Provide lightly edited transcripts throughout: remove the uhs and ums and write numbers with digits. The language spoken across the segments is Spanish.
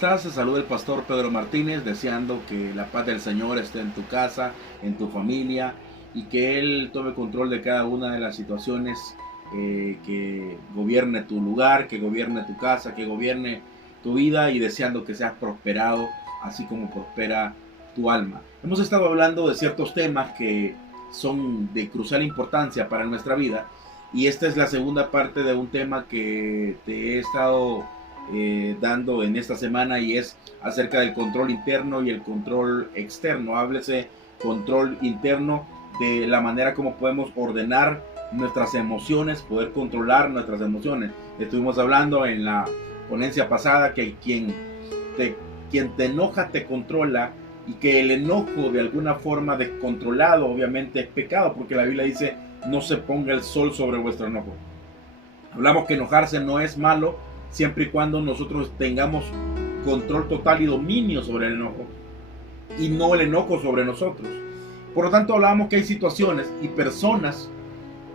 estás? Te saluda el pastor Pedro Martínez, deseando que la paz del Señor esté en tu casa, en tu familia, y que Él tome control de cada una de las situaciones, que gobierne tu lugar, que gobierne tu casa, que gobierne tu vida, y deseando que seas prosperado, así como prospera tu alma. Hemos estado hablando de ciertos temas que son de crucial importancia para nuestra vida, y esta es la segunda parte de un tema que te he estado dando en esta semana, y es acerca del control interno y el control externo. Háblese control interno de la manera como podemos ordenar nuestras emociones, poder controlar nuestras emociones. Estuvimos hablando en la ponencia pasada que quien te enoja te controla, y que el enojo de alguna forma descontrolado obviamente es pecado, porque la Biblia dice: no se ponga el sol sobre vuestro enojo. Hablamos que enojarse no es malo, siempre y cuando nosotros tengamos control total y dominio sobre el enojo, y no el enojo sobre nosotros. Por lo tanto, hablamos que hay situaciones y personas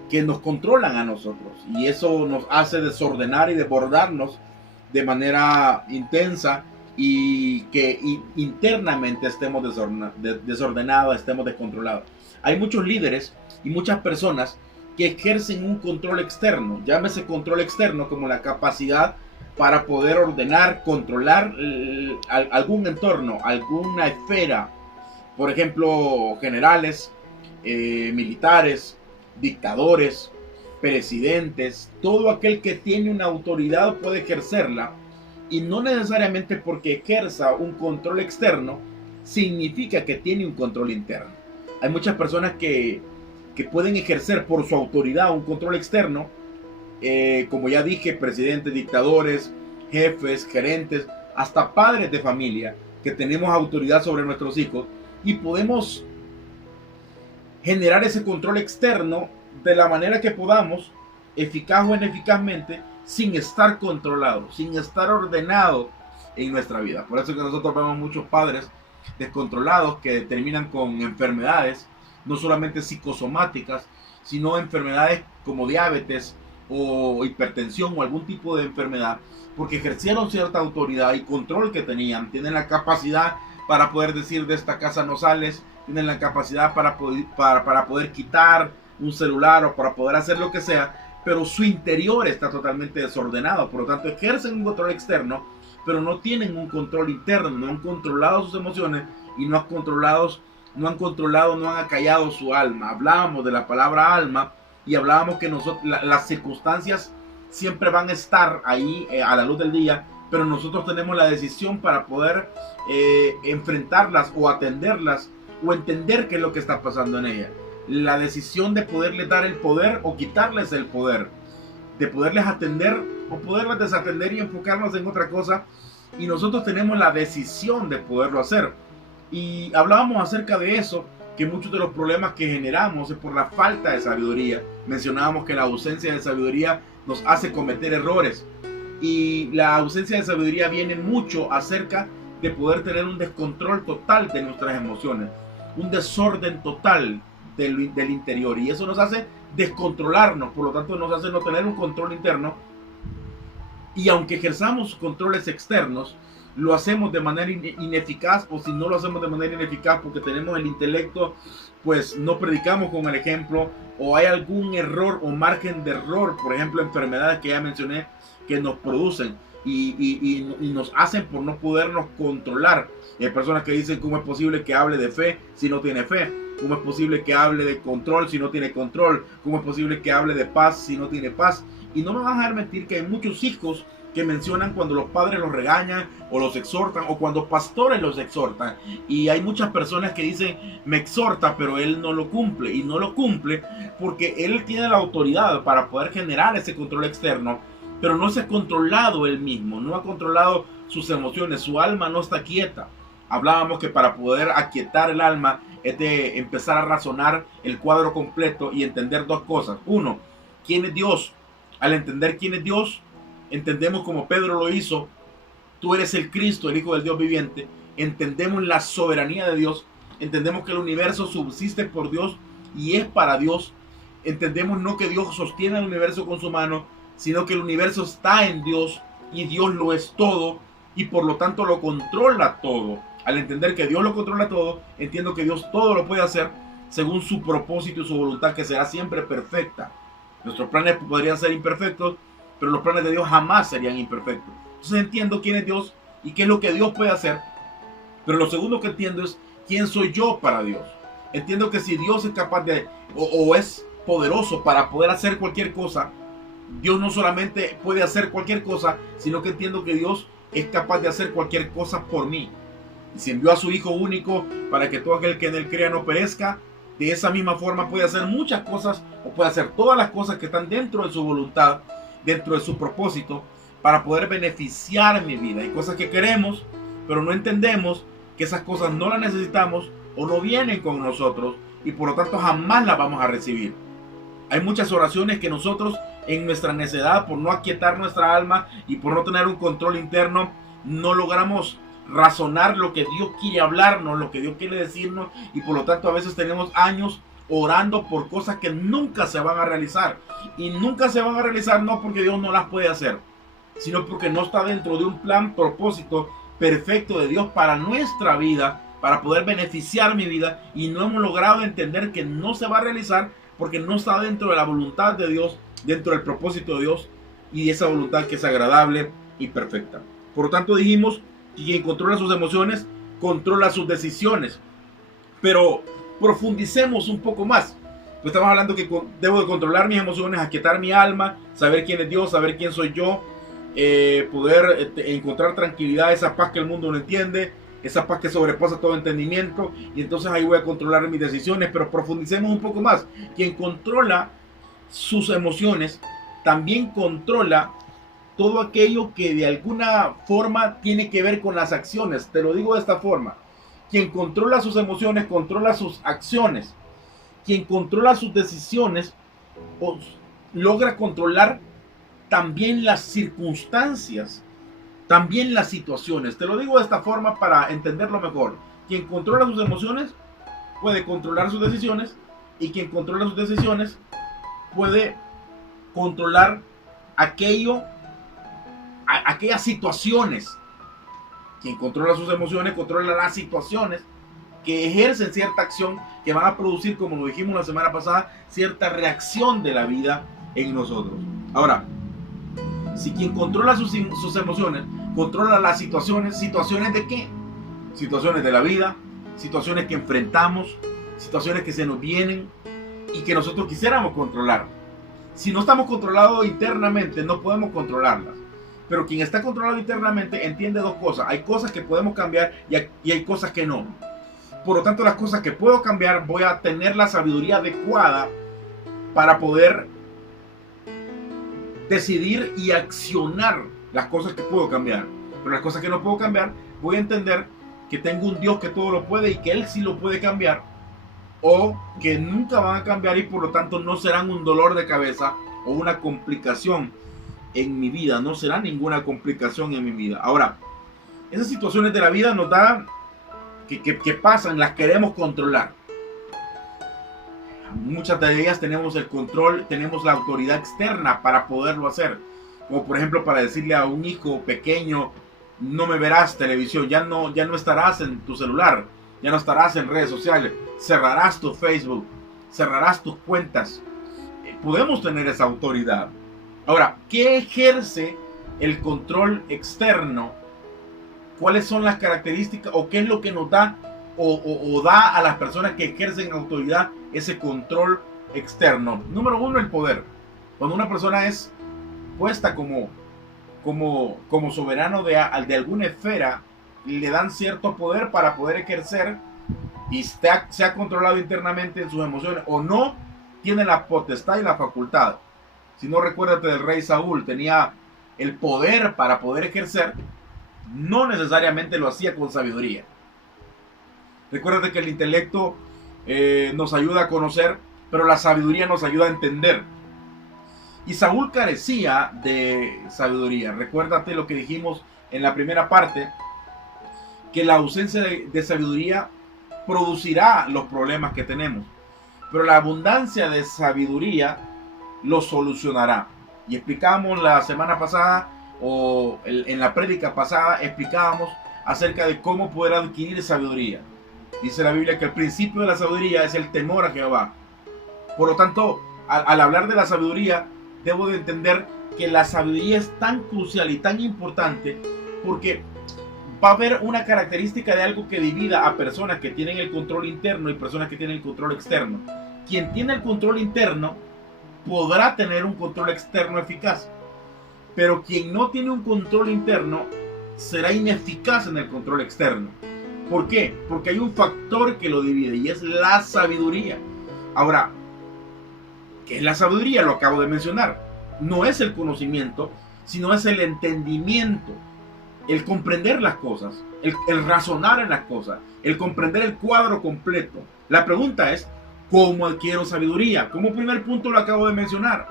que nos controlan a nosotros, y eso nos hace desordenar y desbordarnos de manera intensa, y que internamente estemos desordenados, estemos descontrolados. Hay muchos líderes y muchas personas que ejercen un control externo, llámese control externo como la capacidad para poder ordenar, controlar algún entorno, alguna esfera. Por ejemplo, generales, militares, dictadores, presidentes, todo aquel que tiene una autoridad puede ejercerla, y no necesariamente porque ejerza un control externo significa que tiene un control interno. Hay muchas personas que pueden ejercer por su autoridad un control externo, como ya dije, presidentes, dictadores, jefes, gerentes, hasta padres de familia, que tenemos autoridad sobre nuestros hijos, y podemos generar ese control externo de la manera que podamos, eficaz o ineficazmente, sin estar controlado, sin estar ordenado en nuestra vida. Por eso que nosotros vemos muchos padres descontrolados que terminan con enfermedades, no solamente psicosomáticas, sino enfermedades como diabetes o hipertensión o algún tipo de enfermedad, porque ejercieron cierta autoridad y control que tenían. Tienen la capacidad para poder decir: de esta casa no sales. Tienen la capacidad para poder quitar un celular, o para poder hacer lo que sea, pero su interior está totalmente desordenado. Por lo tanto, ejercen un control externo, pero no tienen un control interno. No han controlado sus emociones, y no han acallado su alma. Hablábamos de la palabra alma, y hablábamos que las circunstancias siempre van a estar ahí a la luz del día, pero nosotros tenemos la decisión para poder enfrentarlas o atenderlas, o entender qué es lo que está pasando en ellas. La decisión de poderles dar el poder o quitarles el poder, de poderles atender o poderles desatender y enfocarnos en otra cosa, y nosotros tenemos la decisión de poderlo hacer. Y hablábamos acerca de eso, que muchos de los problemas que generamos es por la falta de sabiduría. Mencionábamos que la ausencia de sabiduría nos hace cometer errores, y la ausencia de sabiduría viene mucho acerca de poder tener un descontrol total de nuestras emociones, un desorden total del interior, y eso nos hace descontrolarnos. Por lo tanto, nos hace no tener un control interno, y aunque ejerzamos controles externos, lo hacemos de manera ineficaz, o si no lo hacemos de manera ineficaz porque tenemos el intelecto, pues no predicamos con el ejemplo, o hay algún error o margen de error. Por ejemplo, enfermedades que ya mencioné que nos producen y nos hacen por no podernos controlar. Hay personas que dicen: ¿cómo es posible que hable de fe si no tiene fe? ¿Cómo es posible que hable de control si no tiene control? ¿Cómo es posible que hable de paz si no tiene paz? Y no me van a dejar mentir que hay muchos hijos que mencionan cuando los padres los regañan o los exhortan, o cuando pastores los exhortan. Y hay muchas personas que dicen: me exhorta, pero él no lo cumple. Y no lo cumple porque él tiene la autoridad para poder generar ese control externo, pero no se ha controlado él mismo, no ha controlado sus emociones, su alma no está quieta. Hablábamos que para poder aquietar el alma es de empezar a razonar el cuadro completo y entender dos cosas. Uno, ¿quién es Dios? Al entender quién es Dios, entendemos, como Pedro lo hizo: tú eres el Cristo, el Hijo del Dios viviente. Entendemos la soberanía de Dios, entendemos que el universo subsiste por Dios y es para Dios. Entendemos no que Dios sostiene el universo con su mano, sino que el universo está en Dios y Dios lo es todo. y por lo tanto lo controla todo. Al entender que Dios lo controla todo, entiendo que Dios todo lo puede hacer según su propósito y su voluntad, que será siempre perfecta. Nuestros planes podrían ser imperfectos, pero los planes de Dios jamás serían imperfectos. Entonces entiendo quién es Dios y qué es lo que Dios puede hacer. Pero lo segundo que entiendo es quién soy yo para Dios. Entiendo que si Dios es capaz de, o es poderoso para poder hacer cualquier cosa, Dios no solamente puede hacer cualquier cosa, sino que entiendo que Dios es capaz de hacer cualquier cosa por mí. Y si envió a su Hijo único para que todo aquel que en él crea no perezca, de esa misma forma puede hacer muchas cosas, o puede hacer todas las cosas que están dentro de su voluntad, dentro de su propósito, para poder beneficiar mi vida. Hay cosas que queremos, pero no entendemos que esas cosas no las necesitamos o no vienen con nosotros, y por lo tanto jamás las vamos a recibir. Hay muchas oraciones que nosotros, en nuestra necedad, por no aquietar nuestra alma y por no tener un control interno, no logramos razonar lo que Dios quiere hablarnos, lo que Dios quiere decirnos, y por lo tanto a veces tenemos años orando por cosas que nunca se van a realizar. Y nunca se van a realizar no porque Dios no las puede hacer, sino porque no está dentro de un plan, propósito perfecto de Dios para nuestra vida, para poder beneficiar mi vida, y no hemos logrado entender que no se va a realizar porque no está dentro de la voluntad de Dios, dentro del propósito de Dios, y de esa voluntad que es agradable y perfecta. Por lo tanto dijimos que quien controla sus emociones, controla sus decisiones. Pero profundicemos un poco más. Pues estamos hablando que debo de controlar mis emociones, aquietar mi alma, saber quién es Dios, saber quién soy yo, poder encontrar tranquilidad, esa paz que el mundo no entiende, esa paz que sobrepasa todo entendimiento, y entonces ahí voy a controlar mis decisiones. Pero profundicemos un poco más. Quien controla sus emociones también controla todo aquello que de alguna forma tiene que ver con las acciones. Te lo digo de esta forma: quien controla sus emociones controla sus acciones. Quien controla sus decisiones logra controlar también las circunstancias, también las situaciones. Te lo digo de esta forma para entenderlo mejor. Quien controla sus emociones puede controlar sus decisiones, y quien controla sus decisiones puede controlar aquellas situaciones. Quien controla sus emociones controla las situaciones que ejercen cierta acción, que van a producir, como lo dijimos la semana pasada, cierta reacción de la vida en nosotros. Ahora, si quien controla sus emociones controla las situaciones, ¿situaciones de qué? Situaciones de la vida, situaciones que enfrentamos, situaciones que se nos vienen y que nosotros quisiéramos controlar. Si no estamos controlados internamente, no podemos controlarlas. Pero quien está controlado internamente entiende dos cosas: hay cosas que podemos cambiar y hay cosas que no. Por lo tanto, las cosas que puedo cambiar, voy a tener la sabiduría adecuada para poder decidir y accionar las cosas que puedo cambiar. Pero las cosas que no puedo cambiar, voy a entender que tengo un Dios que todo lo puede y que Él sí lo puede cambiar, o que nunca van a cambiar y por lo tanto no serán un dolor de cabeza o una complicación en mi vida. No será ninguna complicación en mi vida. Ahora, esas situaciones de la vida nos dan que pasan, las queremos controlar. Muchas de ellas tenemos el control, tenemos la autoridad externa para poderlo hacer. Como por ejemplo para decirle a un hijo pequeño: no me verás televisión, ya no estarás en tu celular, ya no estarás en redes sociales, cerrarás tu Facebook, cerrarás tus cuentas. Podemos tener esa autoridad. Ahora, ¿qué ejerce el control externo? ¿Cuáles son las características o qué es lo que nos da o da a las personas que ejercen autoridad ese control externo? Número uno, el poder. Cuando una persona es puesta como soberano de alguna esfera, le dan cierto poder para poder ejercer, y se ha controlado internamente en sus emociones o no, tiene la potestad y la facultad. Si no, recuérdate del rey Saúl, tenía el poder para poder ejercer, no necesariamente lo hacía con sabiduría. Recuérdate que el intelecto nos ayuda a conocer, pero la sabiduría nos ayuda a entender. Y Saúl carecía de sabiduría. Recuérdate lo que dijimos en la primera parte, que la ausencia de sabiduría producirá los problemas que tenemos, pero la abundancia de sabiduría lo solucionará. Y explicamos la semana pasada en la prédica pasada explicábamos acerca de cómo poder adquirir sabiduría. Dice la Biblia que el principio de la sabiduría es el temor a Jehová. Por lo tanto, al hablar de la sabiduría, debo de entender que la sabiduría es tan crucial y tan importante porque va a haber una característica de algo que divida a personas que tienen el control interno y personas que tienen el control externo. Quien tiene el control interno podrá tener un control externo eficaz, pero quien no tiene un control interno será ineficaz en el control externo. ¿Por qué? Porque hay un factor que lo divide y es la sabiduría. Ahora, ¿qué es la sabiduría? Lo acabo de mencionar. No es el conocimiento, sino es el entendimiento, el comprender las cosas, el razonar en las cosas, el comprender el cuadro completo. La pregunta es, ¿cómo adquiero sabiduría? Como primer punto lo acabo de mencionar.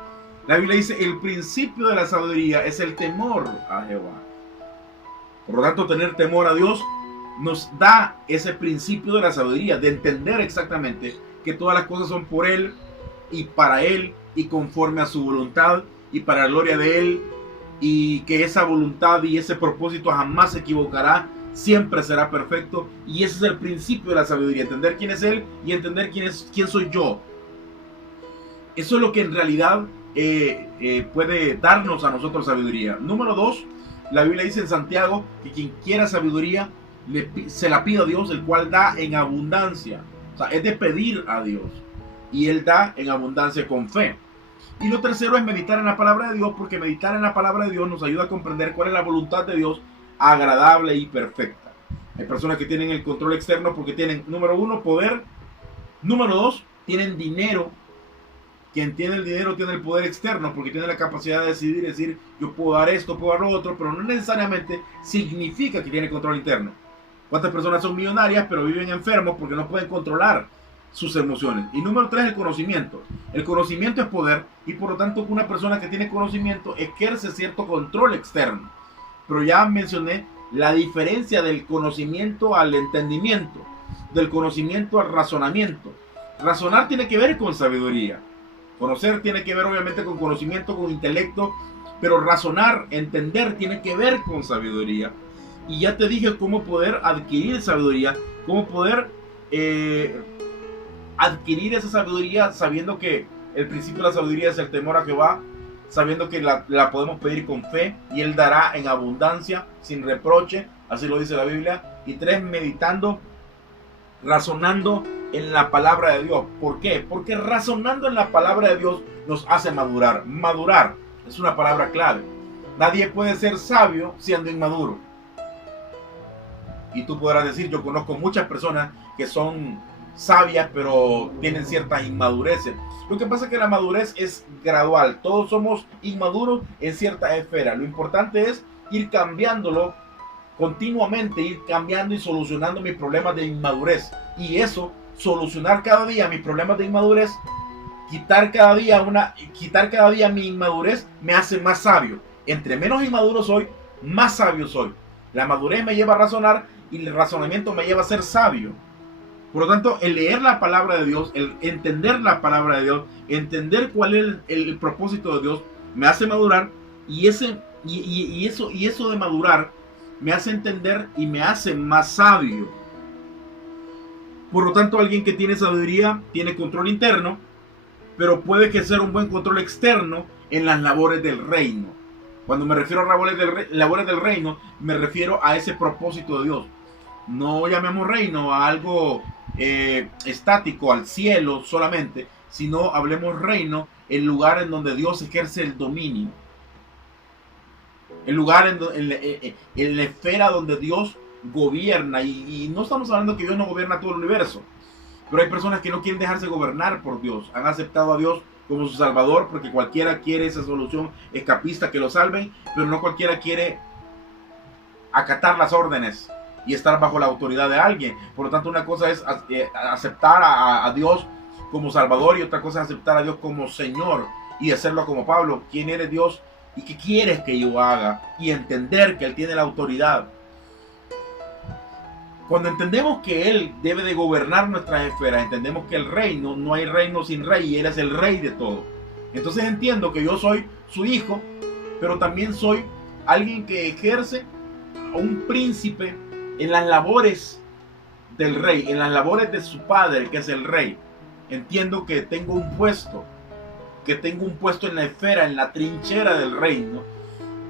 La Biblia dice, el principio de la sabiduría es el temor a Jehová. Por lo tanto, tener temor a Dios nos da ese principio de la sabiduría, de entender exactamente que todas las cosas son por Él y para Él y conforme a su voluntad y para la gloria de Él, y que esa voluntad y ese propósito jamás se equivocará, siempre será perfecto. Y ese es el principio de la sabiduría, entender quién es Él y entender quién soy yo. Eso es lo que en realidad puede darnos a nosotros sabiduría. Número 2, la Biblia dice en Santiago que quien quiera sabiduría se la pida a Dios, el cual da en abundancia. O sea, es de pedir a Dios y Él da en abundancia con fe. Y lo tercero es meditar en la palabra de Dios, porque meditar en la palabra de Dios nos ayuda a comprender cuál es la voluntad de Dios agradable y perfecta. Hay personas que tienen el control externo porque tienen, número 1, poder. Número 2, tienen dinero. Quien tiene el dinero tiene el poder externo porque tiene la capacidad de decidir, decir, yo puedo dar esto, puedo dar lo otro, pero no necesariamente significa que tiene control interno. ¿Cuántas personas son millonarias pero viven enfermos porque no pueden controlar sus emociones? Y número 3, el conocimiento. El conocimiento es poder y por lo tanto una persona que tiene conocimiento ejerce cierto control externo. Pero ya mencioné la diferencia del conocimiento al entendimiento, del conocimiento al razonamiento. Razonar tiene que ver con sabiduría. Conocer tiene que ver obviamente con conocimiento, con intelecto, pero razonar, entender tiene que ver con sabiduría. Y ya te dije cómo poder adquirir sabiduría, cómo poder adquirir esa sabiduría sabiendo que el principio de la sabiduría es el temor a Jehová, sabiendo que la podemos pedir con fe y Él dará en abundancia, sin reproche, así lo dice la Biblia. Y 3, meditando, razonando en la palabra de Dios. ¿Por qué? Porque razonando en la palabra de Dios nos hace madurar. Madurar es una palabra clave. Nadie puede ser sabio siendo inmaduro. Y tú podrás decir, yo conozco muchas personas que son sabias pero tienen ciertas inmadureces. Lo que pasa es que la madurez es gradual. Todos somos inmaduros en cierta esfera. Lo importante es ir cambiándolo continuamente, ir cambiando y solucionando mis problemas de inmadurez. Y eso, solucionar cada día mis problemas de inmadurez, quitar cada día mi inmadurez, me hace más sabio. Entre menos inmaduro soy, más sabio soy. La madurez me lleva a razonar y el razonamiento me lleva a ser sabio. Por lo tanto, el leer la palabra de Dios, el entender la palabra de Dios, entender cuál es el propósito de Dios, me hace madurar. Y eso de madurar me hace entender y me hace más sabio. Por lo tanto, alguien que tiene sabiduría tiene control interno, pero puede ejercer un buen control externo en las labores del reino. Cuando me refiero a labores del reino, me refiero a ese propósito de Dios. No llamemos reino a algo estático, al cielo solamente, sino hablemos reino, el lugar en donde Dios ejerce el dominio. El lugar en la esfera donde Dios gobierna. Y no estamos hablando que Dios no gobierna todo el universo. Pero hay personas que no quieren dejarse gobernar por Dios. Han aceptado a Dios como su Salvador porque cualquiera quiere esa solución escapista que lo salven, pero no cualquiera quiere acatar las órdenes y estar bajo la autoridad de alguien. Por lo tanto, una cosa es aceptar a Dios como Salvador y otra cosa es aceptar a Dios como Señor y hacerlo como Pablo. ¿Quién eres, Dios? ¿Y qué quieres que yo haga? Y entender que Él tiene la autoridad. Cuando entendemos que Él debe de gobernar nuestras esferas, entendemos que el reino, no hay reino sin rey y Él es el rey de todo. Entonces entiendo que yo soy su hijo, pero también soy alguien que ejerce a un príncipe en las labores del rey, en las labores de su padre, que es el rey. Entiendo que tengo un puesto en la esfera, en la trinchera del reino,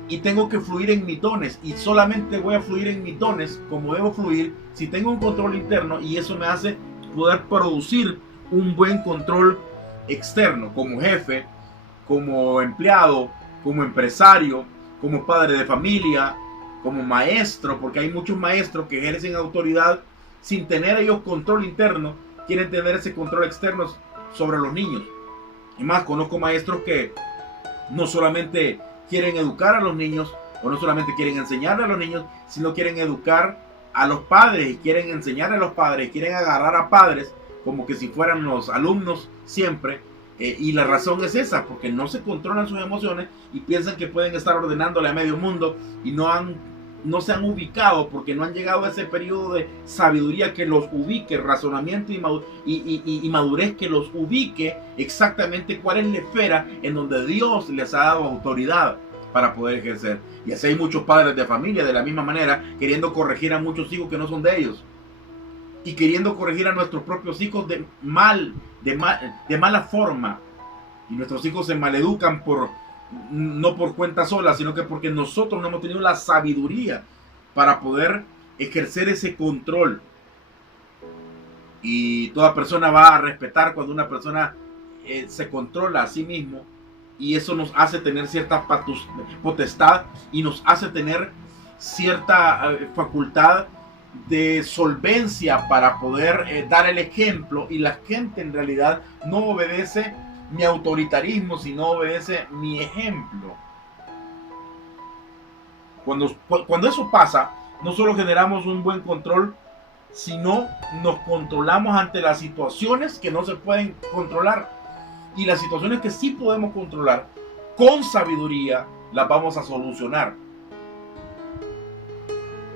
y tengo que fluir en mis dones, y solamente voy a fluir en mis dones como debo fluir si tengo un control interno, y eso me hace poder producir un buen control externo, como jefe, como empleado, como empresario, como padre de familia, como maestro, porque hay muchos maestros que ejercen autoridad sin tener ellos control interno, quieren tener ese control externo sobre los niños. Y más, conozco maestros que no solamente quieren educar a los niños, o no solamente quieren enseñarle a los niños, sino quieren educar a los padres, y quieren enseñarle a los padres, y quieren agarrar a padres como que si fueran los alumnos siempre. Y la razón es esa, porque no se controlan sus emociones y piensan que pueden estar ordenándole a medio mundo, y no se han ubicado, porque no han llegado a ese periodo de sabiduría que los ubique, razonamiento y madurez que los ubique exactamente cuál es la esfera en donde Dios les ha dado autoridad para poder ejercer. Y así hay muchos padres de familia de la misma manera, queriendo corregir a muchos hijos que no son de ellos, y queriendo corregir a nuestros propios hijos de mala forma. Y nuestros hijos se maleducan no por cuenta sola, sino que porque nosotros no hemos tenido la sabiduría para poder ejercer ese control. Y toda persona va a respetar cuando una persona se controla a sí mismo, y eso nos hace tener cierta potestad, y nos hace tener cierta facultad de solvencia para poder dar el ejemplo. Y la gente en realidad no obedece mi autoritarismo, sino obedece mi ejemplo. Cuando eso pasa, no solo generamos un buen control, sino nos controlamos ante las situaciones que no se pueden controlar, y las situaciones que sí podemos controlar, con sabiduría las vamos a solucionar.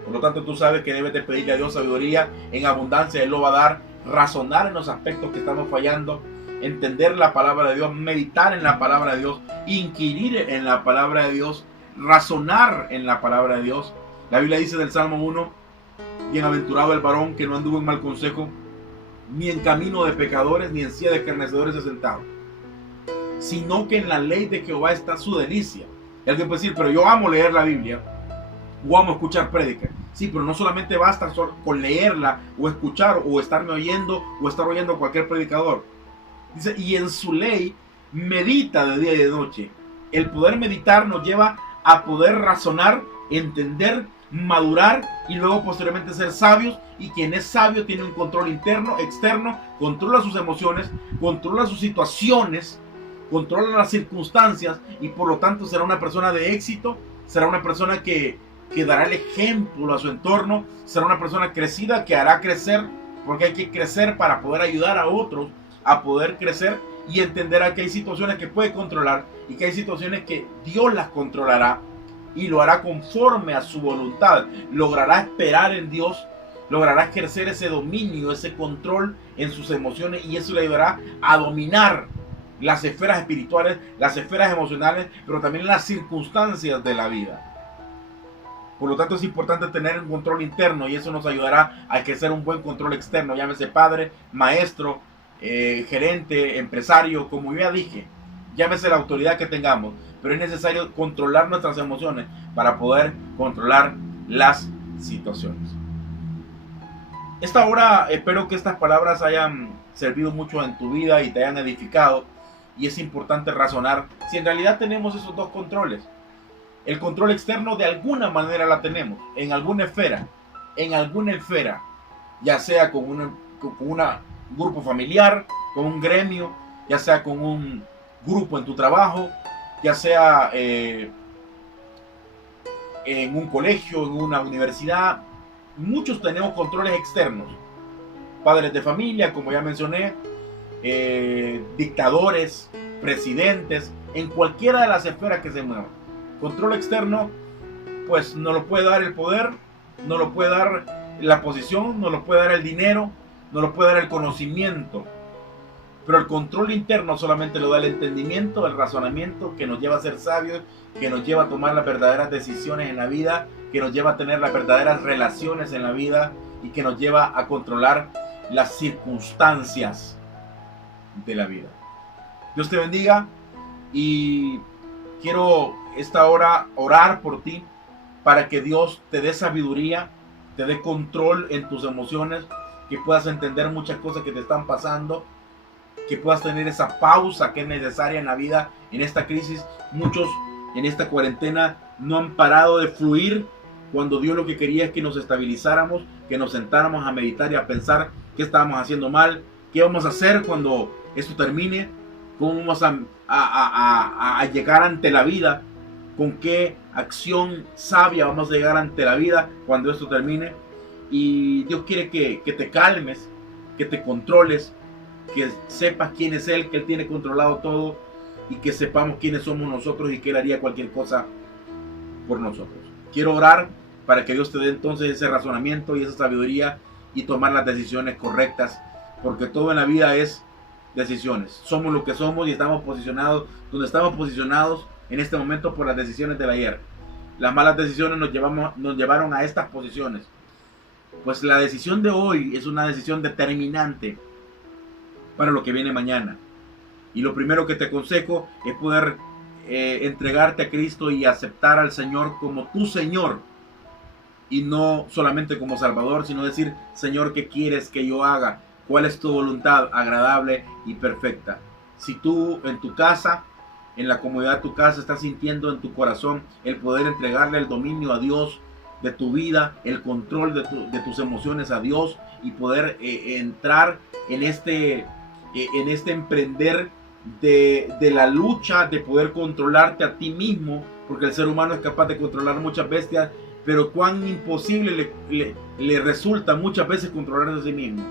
Por lo tanto, tú sabes que debes de pedirle a Dios sabiduría en abundancia. Él lo va a dar. Razonar en los aspectos que estamos fallando, entender la palabra de Dios, meditar en la palabra de Dios, inquirir en la palabra de Dios, razonar en la palabra de Dios. La Biblia dice del Salmo 1: bienaventurado el varón que no anduvo en mal consejo, ni en camino de pecadores, ni en silla de escarnecedores se sentado, sino que en la ley de Jehová está su delicia. Y alguien puede decir: pero yo amo leer la Biblia, o amo escuchar prédicas. Sí, pero no solamente basta con leerla, o escuchar, o estarme oyendo, o estar oyendo a cualquier predicador. Dice: y en su ley medita de día y de noche. El poder meditar nos lleva a poder razonar, entender, madurar, y luego posteriormente ser sabios. Y quien es sabio tiene un control interno, externo, controla sus emociones, controla sus situaciones, controla las circunstancias, y por lo tanto será una persona de éxito, será una persona que dará el ejemplo a su entorno, será una persona crecida que hará crecer, porque hay que crecer para poder ayudar a otros a poder crecer, y entender que hay situaciones que puede controlar, y que hay situaciones que Dios las controlará, y lo hará conforme a su voluntad. Logrará esperar en Dios, logrará ejercer ese dominio, ese control en sus emociones, y eso le ayudará a dominar las esferas espirituales, las esferas emocionales, pero también las circunstancias de la vida. Por lo tanto, es importante tener un control interno, y eso nos ayudará a ejercer un buen control externo, llámese padre, maestro, gerente, empresario, como yo ya dije, llámese la autoridad que tengamos, pero es necesario controlar nuestras emociones para poder controlar las situaciones. Esta hora espero que estas palabras hayan servido mucho en tu vida y te hayan edificado, y es importante razonar si en realidad tenemos esos dos controles. El control externo de alguna manera la tenemos, en alguna esfera, ya sea con un grupo familiar, con un gremio, ya sea con un grupo en tu trabajo, ya sea en un colegio, en una universidad. Muchos tenemos controles externos, padres de familia, como ya mencioné, dictadores, presidentes, en cualquiera de las esferas que se muevan. Control externo, pues no lo puede dar el poder, no lo puede dar la posición, no lo puede dar el dinero, no lo puede dar el conocimiento. Pero el control interno solamente lo da el entendimiento, el razonamiento, que nos lleva a ser sabios, que nos lleva a tomar las verdaderas decisiones en la vida, que nos lleva a tener las verdaderas relaciones en la vida y que nos lleva a controlar las circunstancias de la vida. Dios te bendiga y quiero esta hora orar por ti para que Dios te dé sabiduría, te dé control en tus emociones, que puedas entender muchas cosas que te están pasando, que puedas tener esa pausa que es necesaria en la vida, en esta crisis. Muchos en esta cuarentena no han parado de fluir cuando Dios lo que quería es que nos estabilizáramos, que nos sentáramos a meditar y a pensar qué estábamos haciendo mal, qué vamos a hacer cuando esto termine, cómo vamos a llegar ante la vida, con qué acción sabia vamos a llegar ante la vida cuando esto termine. Y Dios quiere que te calmes, que te controles, que sepas quién es Él, que Él tiene controlado todo y que sepamos quiénes somos nosotros y que Él haría cualquier cosa por nosotros. Quiero orar para que Dios te dé entonces ese razonamiento y esa sabiduría y tomar las decisiones correctas, porque todo en la vida es decisiones. Somos lo que somos y estamos posicionados donde estamos posicionados en este momento por las decisiones del ayer. Las malas decisiones nos llevaron a estas posiciones. Pues la decisión de hoy es una decisión determinante para lo que viene mañana. Y lo primero que te aconsejo es poder entregarte a Cristo y aceptar al Señor como tu Señor. Y no solamente como Salvador, sino decir: Señor, ¿qué quieres que yo haga? ¿Cuál es tu voluntad agradable y perfecta? Si tú en tu casa, en la comodidad de tu casa, estás sintiendo en tu corazón el poder entregarle el dominio a Dios de tu vida, el control de tus emociones a Dios, y poder entrar en este emprender de la lucha de poder controlarte a ti mismo, porque el ser humano es capaz de controlar muchas bestias, pero cuán imposible le resulta muchas veces controlarse a sí mismo.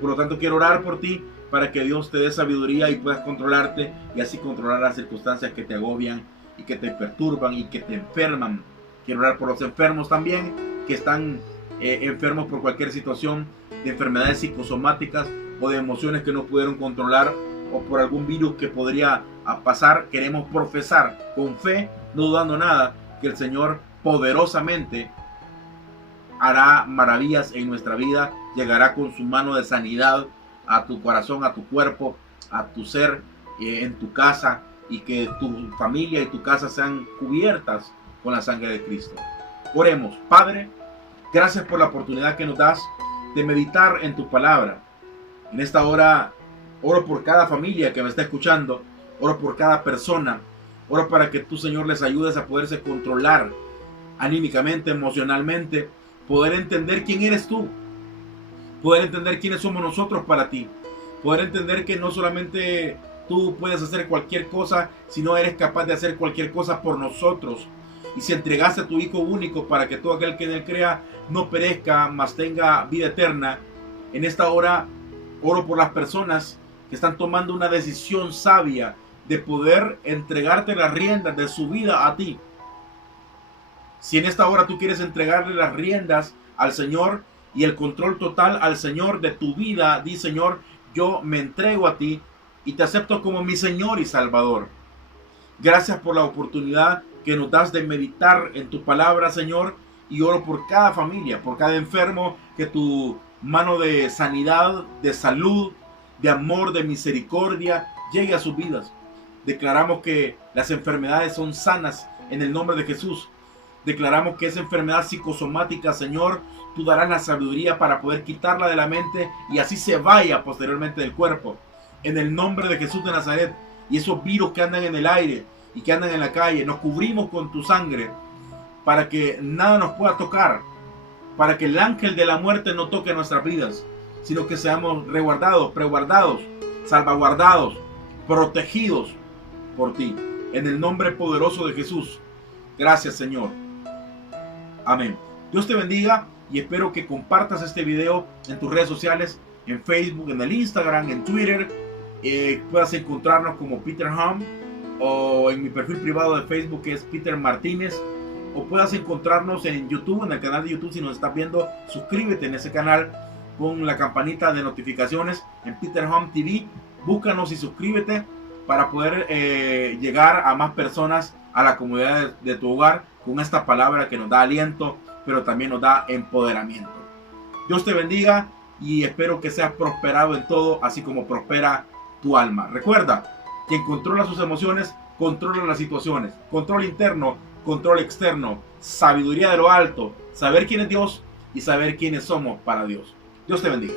Por lo tanto, quiero orar por ti para que Dios te dé sabiduría y puedas controlarte y así controlar las circunstancias que te agobian y que te perturban y que te enferman. Quiero orar por los enfermos también, que están enfermos por cualquier situación de enfermedades psicosomáticas o de emociones que no pudieron controlar, o por algún virus que podría pasar. Queremos profesar con fe, no dudando nada, que el Señor poderosamente hará maravillas en nuestra vida, llegará con su mano de sanidad a tu corazón, a tu cuerpo, a tu ser, en tu casa, y que tu familia y tu casa sean cubiertas con la sangre de Cristo. Oremos. Padre, gracias por la oportunidad que nos das de meditar en tu palabra. En esta hora oro por cada familia que me está escuchando, oro por cada persona, oro para que tú, Señor, les ayudes a poderse controlar anímicamente, emocionalmente, poder entender quién eres tú, poder entender quiénes somos nosotros para ti, poder entender que no solamente tú puedes hacer cualquier cosa, sino eres capaz de hacer cualquier cosa por nosotros. Y si entregaste a tu Hijo único para que todo aquel que en él crea no perezca, mas tenga vida eterna, en esta hora oro por las personas que están tomando una decisión sabia de poder entregarte las riendas de su vida a ti. Si en esta hora tú quieres entregarle las riendas al Señor y el control total al Señor de tu vida, di: Señor, yo me entrego a ti y te acepto como mi Señor y Salvador. Gracias por la oportunidad que nos das de meditar en tu palabra, Señor, y oro por cada familia, por cada enfermo, que tu mano de sanidad, de salud, de amor, de misericordia llegue a sus vidas. Declaramos que las enfermedades son sanas en el nombre de Jesús. Declaramos que esa enfermedad psicosomática, Señor, tú darás la sabiduría para poder quitarla de la mente y así se vaya posteriormente del cuerpo. En el nombre de Jesús de Nazaret. Y esos virus que andan en el aire y que andan en la calle, nos cubrimos con tu sangre para que nada nos pueda tocar, para que el ángel de la muerte no toque nuestras vidas, sino que seamos resguardados, preguardados, salvaguardados, protegidos por ti. En el nombre poderoso de Jesús. Gracias, Señor. Amén. Dios te bendiga y espero que compartas este video en tus redes sociales, en Facebook, en el Instagram, en Twitter. Puedas encontrarnos como Peter Hum, o en mi perfil privado de Facebook, que es Peter Martínez, o puedas encontrarnos en YouTube, en el canal de YouTube. Si nos estás viendo, suscríbete en ese canal con la campanita de notificaciones en Peter Hum TV. Búscanos y suscríbete para poder llegar a más personas a la comunidad de tu hogar con esta palabra que nos da aliento, pero también nos da empoderamiento. Dios te bendiga y espero que seas prosperado en todo, así como prospera tu alma. Recuerda, quien controla sus emociones, controla las situaciones. Control interno, control externo, sabiduría de lo alto, saber quién es Dios y saber quiénes somos para Dios. Dios te bendiga.